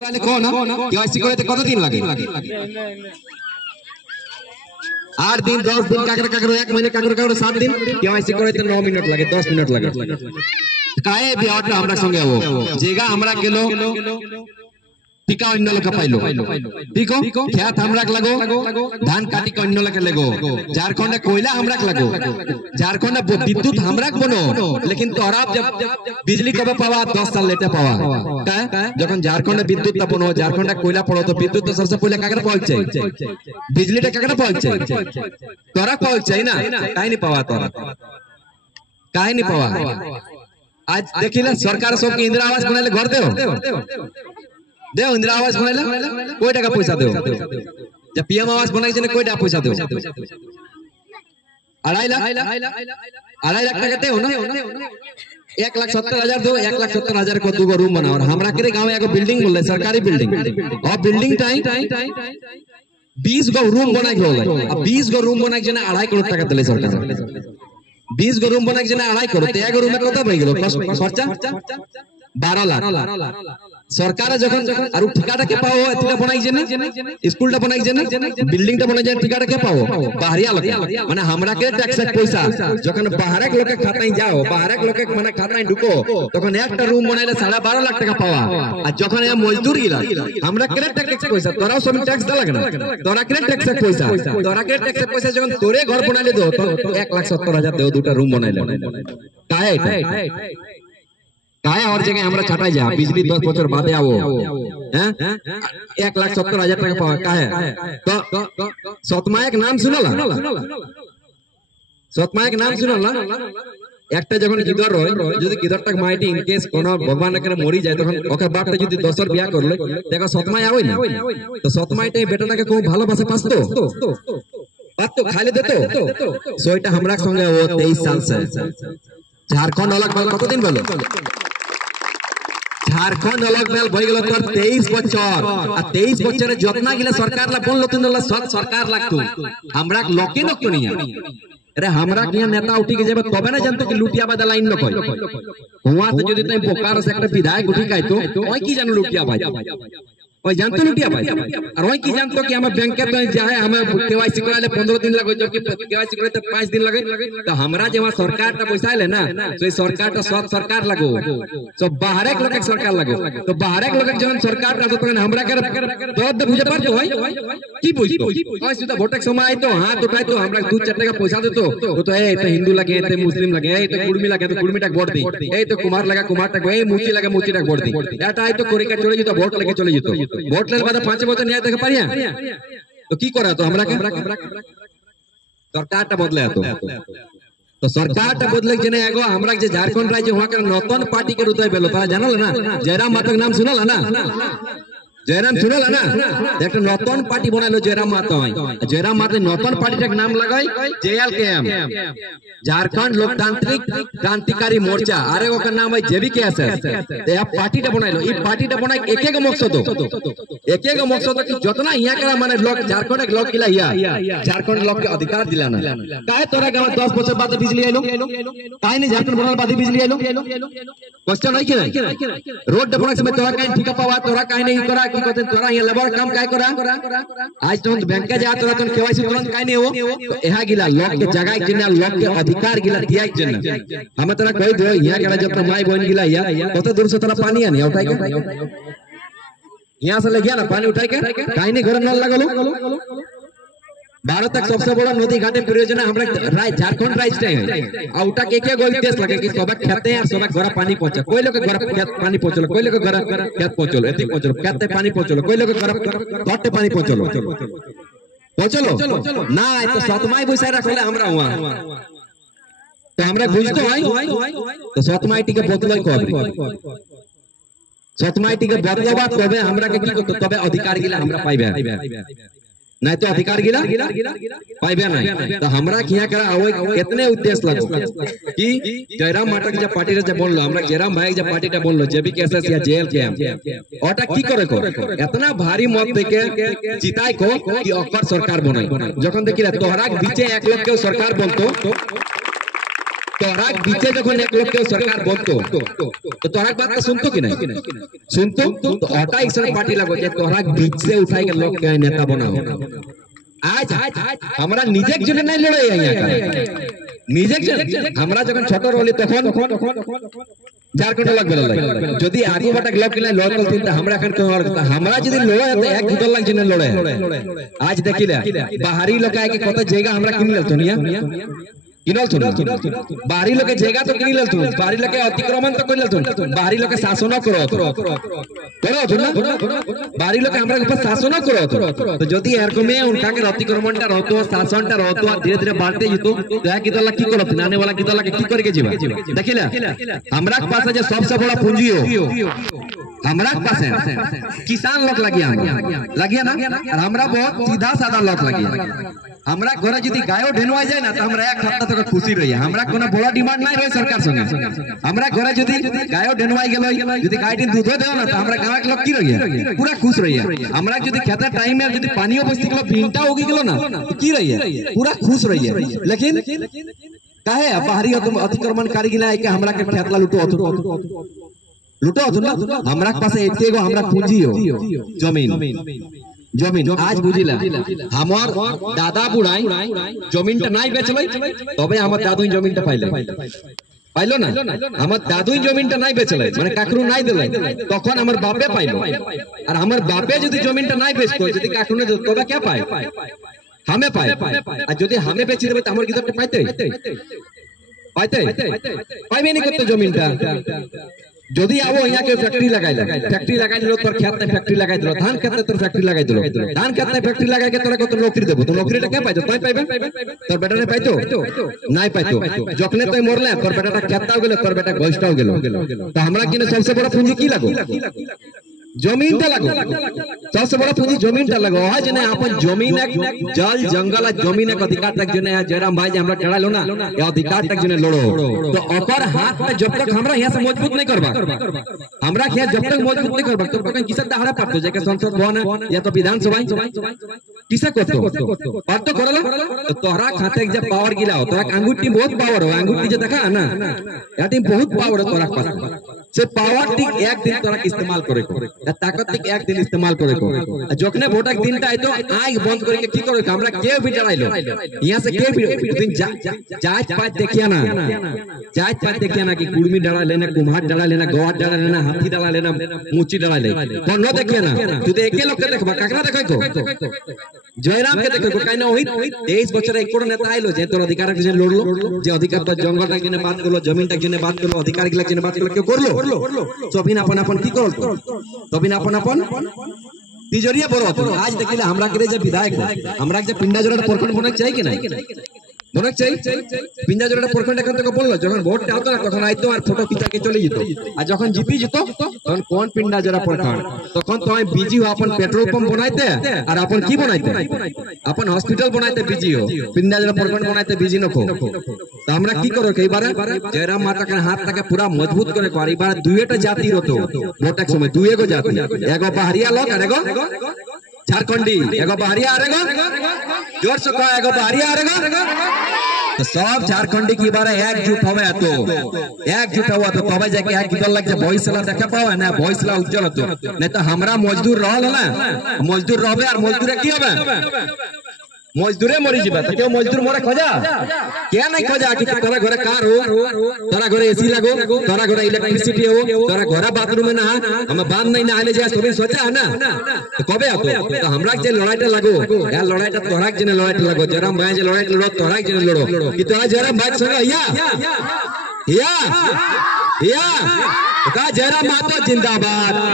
তাহলে কোন কেওয়াইসি করতে কতদিন লাগে? 8 दिन 10 दिन काकर काकर 1 महीने काकर काकर 7 दिन केवाईसी করতে 9 মিনিট লাগে 10 মিনিট লাগে কায়ে বিয়াটা আমরা সঙ্গে হবো যেগা আমরা গেলো টিকা অন্য লোক পাইলো ঠিক খেত আমরা লাগো ধান কাটি অন্য লোক লাগো ঝাড়খণ্ডে কয়লা আমরা লাগো ঝাড়খণ্ডে বিদ্যুৎ আমরা বনো लेकिन तोरा जब बिजली कब पावा 10 साल लेटे पावा যখন ঝাড়খণ্ডে বিদ্যুৎ বনো ঝাড়খণ্ডে কয়লা পড়ো তো বিদ্যুৎ তো सबसे पहले काकर पहुंचे बिजलीটা काकर पहुंचे तोरा पहुंचे ना काहे नहीं पावा तोरा काहे नहीं पावा आज देखिले सरकार सबके इंदिरा आवास बनाले घर देव इंदिरा आवास बनाइले कोई टाका पैसा देव जब पीएम आवास बनाई छे कोई टाका पैसा देव 2.5 लाख टाका देव ना 1,70,000 दो 1,70,000 को 2 रूम बनाओ हमरा के गांव एगो बिल्डिंग बोले सरकारी बिल्डिंग और बिल्डिंग टाइम 20 गो रूम बनाई होले अब 20 गो रूम बनाई जने 2.5 करोड़ टाका देले सरकार 20 गो रूम बनाई जने 2.5 करोड़ ते एगो रूम में कत भई गेलो खर्चा 12 लाख सरकार যখন আর ঠিকাটা কে পাও এতটা বনাই জেনে স্কুলটা বনাই জেনে বিল্ডিংটা বনাই জেনে ঠিকাটা কে পাও বাহিরিয়া লোক মানে हमरा के ট্যাক্স পয়সা যখন বাহারেক লোকে খাতায় যাও বাহারেক লোকে মানে খাতায় ঢুকো তখন একটা রুম বানাইলে 12.5 লাখ টাকা পাওয়া আর যখন এ মজদুর গিলা আমরা কে ট্যাক্স পয়সা তোরাও সব ট্যাক্স দা লাগে না তোরা কে ট্যাক্স পয়সা তোরা কে ট্যাক্স পয়সা যখন তোরে ঘর বানাইলে দো তো 1,70,000 দেও দুটো রুম বানাইলে কায় काहे और जगह हमरा छटाई जा बिजली 10 बছর বাদে आवो हैं 1,70,000 টাকা পাওয়া काहे तो সতমায়ক নাম শুনলা সতমায়ক নাম শুনলা একটা যখন গিদর হয় যদি গিদরটা মাইটি ইন কেস কোন ভগবান করে মরি যায় তখন ওকে বাপটা যদি 10 বিয়া করলে দেখো সতমায় আওই না তো সতমায়টাই বেটাটাকে খুব ভালোবাসে পাসতো बात तो खाली देतो सोइटा हमरा संगे वो 23 साल से झारखंड अलग बल कतदिन বলো झारखंड अलग बेल भई गेल तोर 23 बच्चर आ 23 बच्चरे जतना गिला सरकार ला बोल लतिन ला सब सरकार लागतो हमरा लके न कोनिया अरे हमरा किया नेता उठी के जेबे तबे ना जानतो कि लुटिया बादा लाइन न कोई हुआ तो जदी तई बोकारो से एकटा विधायक उठी गाइतो ओई की जानो लुटिया भाई ओई जानतो लुटिया भाई और ओई की जानतो कि हम बैंक के जाए हम केवाईसी कराले 15 दिन लगो जबकि केवाईसी करे तो 5 दिन लगे तो हमरा जेवा सरकार ता पैसा ले ना तो सरकार तो सब सरकार लगो सब बाहरे के लोग सरकार लगो तो बाहरे के लोग जन सरकार ता तो हमरा के दर्द बुझे पारतो होय की बुझतो ओई सुदा वोटक समय आई तो हाथ उठाई तो हमरा 2-4 टाका पैसा देतो तो ए तो हिंदू लगे ए तो मुस्लिम लगे ए तो कुर्मी लगे तो कुर्मी टाक वोट दी ए तो कुमार लगा कुमार टाक ए मूर्ति लगे मूर्ति टाक वोट दी एटा आई तो कोरी का चले तो वोट लेके चले जतो वोट ले बाद 5 बছর न्याय देख पारिया तो की करा तो हमरा के सरकारটা बदले तो सरकारটা बदले जने एगो हमरा जे झारखंड राज्य वहां के नतन पार्टी के उदय भेलो तारा जानल ना जयराम मातक नाम सुनल ना जयराम सुनल ना एक नतन पार्टी बनालो जयराम मातो जयराम मातो नतन पार्टी के नाम लगाई जेएलकेएम झारखंड लोकतांत्रिक क्रांतिकारी मोर्चा अरे ओकर नाम है जेबीकेएसएस ते आप पार्टीटा बनाइलो ई पार्टीटा बनाई एकेगो मकसद कि जतना हिया करा माने लोग झारखंड के लोग किला हिया झारखंड लोग के अधिकार दिलाना काहे तोरा गांव 10 बছর बाद बिजली आइलो काहे नहीं झारखंड बनल बाद बिजली आइलो क्वेश्चन है कि नहीं रोड डेवलप में तोरा काहे ठिका पावा तोरा काहे नहीं करा की कहते तोरा ये लेबर काम काहे करा आज तो बैंक के जा तोरा तो केवाईसी तुरंत काहे नहीं हो तो एहा गिला लोग के जगह जिना लोग के अधिकार गिला दिया जन हम तोरा कह दो यहां के जब माई बहन गिला या कत दूर से तोरा पानी आनी उठाई के यहां से ले गया ना पानी उठाई के काहे नहीं घर नल लगलो भारत तक सबसे बड़ा नदी घाटे परियोजना हमरा झारखंड राज्य है आउटा के गो देश लगे कि सब खेते और सब घर पानी पहुंचे कोई लोग घर खेत पानी पहुंचलो कोई लोग घर खेत पहुंचलो एते पहुंचलो खेते पानी पहुंचलो कोई लोग घर घाटे पानी पहुंचलो ना तो सतमाई बैसा रखले हमरा हुआ तो हमरा बुझतो है तो सतमाईटी के बदलई कबे सतमाईटी के बदलवा तबे हमरा के की करतो तबे अधिकार गिला हमरा पाइबे नहीं तो अधिकार गिला पाइबे नहीं तो हमरा किया करा आवे कितने उद्देश्य लगो कि जयराम माटक जब पार्टी रे जब बोललो हमरा जयराम भाई जब पार्टी टा बोललो जेबीकेएसएस या जेएलकेएम ओटा की करे को इतना भारी मत देके जिताई को कि ओकर सरकार बनाई जखन देखिला तोहरा बीचे 1 लाख के सरकार बनतो तोहरा बीचे जब एक लोग के सरकार बनतो तो तोहरा बात का सुनतो कि नहीं सुनतो तो अटा एक पार्टी लगो जे तोहरा बीच से उठाई के लोग के नेता बनाओ आज हमरा निजे जने नहीं लड़े यहाँ निजे हमरा जखन छोट रहली तखन झारखंड लग गेल जदि आगु बाटा लोग के लड़ करथिन त हमरा एखन कोन और हमरा जदि लड़े त एक दूसरा लग जने लड़े आज देखिले बाहरी लोग आके कत जगह हमरा किन लेलथुनिया किनल थुन बाहरी लोग के जगह तो किन लेलथुन बाहरी लोग के अतिक्रमण तो कर लेलथुन बाहरी लोग के शासन करो थुन बाहरी लोग के हमरा ऊपर शासन करो तो जदि एरको में उनका के अतिक्रमणटा रहतो शासनटा रहतो और धीरे-धीरे बढ़ते जतो तो या कितला की करत आने वाला कितला के की करके जीवा देखिला हमरा के पास जे सबसे बड़ा पूंजी हो हमरा के पास है किसान लोग लगिया ना और हमरा बहुत सीधा साधा लोग लगिया हमरा घरे जदि गायो ढेनवा जाए ना तो हमरा एक हफ्ता तक खुशी रही हमरा कोनो बड़ा डिमांड नहीं रहे सरकार संगे हमरा घरे जदि गायो ढेनवाई गेलो जदि गाय दिन दूध देओ ना तो हमरा गांव के लोग की रही पूरा खुश रही हमरा जदि खेता टाइम में जदि पानियो बस्ती गेलो भिंटा उगी गेलो ना तो की रही पूरा खुश रही लेकिन काहे बाहरी अतिक्रमणकारी गिला के हमरा के खेतला लूटो ना हमरा के पास एकेगो हमरा पूंजी हो जमीन आज बुझिला हमार दादा बुढ़ाई जमीन टा नहीं बेचले तबे हमर दादू जमीन टा पाइलो ना हमर दादू जमीन टा नहीं बेचले माने काकरू नहीं देले तखन हमर बापे पाइलो और हमर बापे जदि जमीन टा नहीं बेचतो जदि काकरू ने तबे क्या पाए हमें पाए आ जदि हमें बेच देबे त हमर किधर पाइते पाइबे नहीं करते जमीन टा जदि आवो यहाँ के फैक्ट्री लगाई दिलो तोर खेत में फैक्ट्री लगाई दिलो धान खेत में तोर फैक्ट्री लगाई दिलो धान खेत में फैक्ट्री लगाई के तोरा को तो नौकरी देबो तो नौकरी टा क्या पाइतो तोय पाइबे तोर बेटा ने पाइतो नहीं पाइतो जखने तोय मरले तोर बेटा खेत हो गेलो तोर बेटा गोष्ट हो गेलो तो हमरा किने सबसे बड़ा पूंजी की लागो जमीन टा लगो सबसे बड़ा पूंजी जमीन टा लगो आज ने अपन जमीन जल जंगल जमीन के अधिकार तक जने जयराम भाई जे हमरा चढ़ा लो ना ये अधिकार तक जने लड़ो तो ओकर हाथ में जब तक हमरा यहां से मजबूत नहीं करबा हमरा के जब तक मजबूत नहीं करबा तो पकन किसे दहाड़ा पड़तो जे के संसद भवन या तो विधानसभा किसे करतो बात तो करला तो तोहरा खाते जब पावर गिला हो तोरा अंगूठी बहुत पावर हो अंगूठी जे देखा ना या टीम बहुत पावर हो तोरा पास से पावर टिक एक दिन तोरा इस्तेमाल करे को ताकत टिक एक दिन इस्तेमाल करे को जखने वोट एक दिन ता तो आग बंद करके की करे हमरा के भी डराइलो यहां से के भी दिन जांच पात देखिया ना जांच पात देखिया ना कि कुड़मी डरा लेना कुम्हार डरा लेना गवार डरा लेना हाथी डरा लेना मूची डरा ले कोन न देखिया ना तू तो एके लोग के देखबा काकरा देखै को जयराम के देखै को काई ना होई 23 बछर एक कोन नेता आइलो जे तोर अधिकार के जे लड़लो जे अधिकार तो जंगल तक जने बात करलो जमीन तक जने बात करलो अधिकार के जने बात करलो के करलो सबिन अपन अपन की करलो तबिन अपन तिजोरिया बरो आज देखिले हमरा के जे विधायक हमरा के पिंडा जोड़ा प्रखंड बनक चाहिए कि नहीं बनक चाहिए पिंडा जोड़ा प्रखंड एखन तक बोललो जखन वोट आतो ना तखन आइतो और फोटो खिंचा के चले जितो आ जखन जीती जितो तखन कोन पिंडा जोड़ा प्रखंड तखन तो बिजी हो अपन पेट्रोल पंप बनाइते और अपन की बनाइते अपन हॉस्पिटल बनाइते बिजी हो पिंडा जोड़ा प्रखंड बनाइते बिजी नको तो हमरा की करो कई बार जयराम माता के हाथ तक पूरा मजबूत करे को ई बार दुएटा जाति रहतो वोट के समय दुएगो जाति एगो बाहरिया लोग और एगो झारखंडी एगो बाहरिया आरेगो जोर से कहो एगो बाहरिया आरेगो तो सब झारखंडी की बारे एकजुट होवे तो एकजुट हुआ तो तबे जाके एक दल लग जे भविष्यला देखे पावे ना भविष्यला उज्जवल तो नहीं तो हमरा मजदूर रहल ना मजदूर रहबे और मजदूर की होबे मजदूरे मरी जीवा तो क्यों मजदूर मोरे खोजा क्या नहीं खोजा कि तोरा घरे कार हो तोरा घरे एसी लगो तोरा घरे इलेक्ट्रिसिटी हो तोरा घरे बाथरूम में ना हम बांध नहीं नहाले जाए तो भी सोचा है ना तो कबे आतो तो हमरा के लड़ाईटा लगो या लड़ाईटा तोरा के ने लड़ाईटा लगो जयराम भाई जे लड़ाई लड़ो तोरा के ने लड़ो कि तोरा जयराम भाई संग या का जयराम माता जिंदाबाद।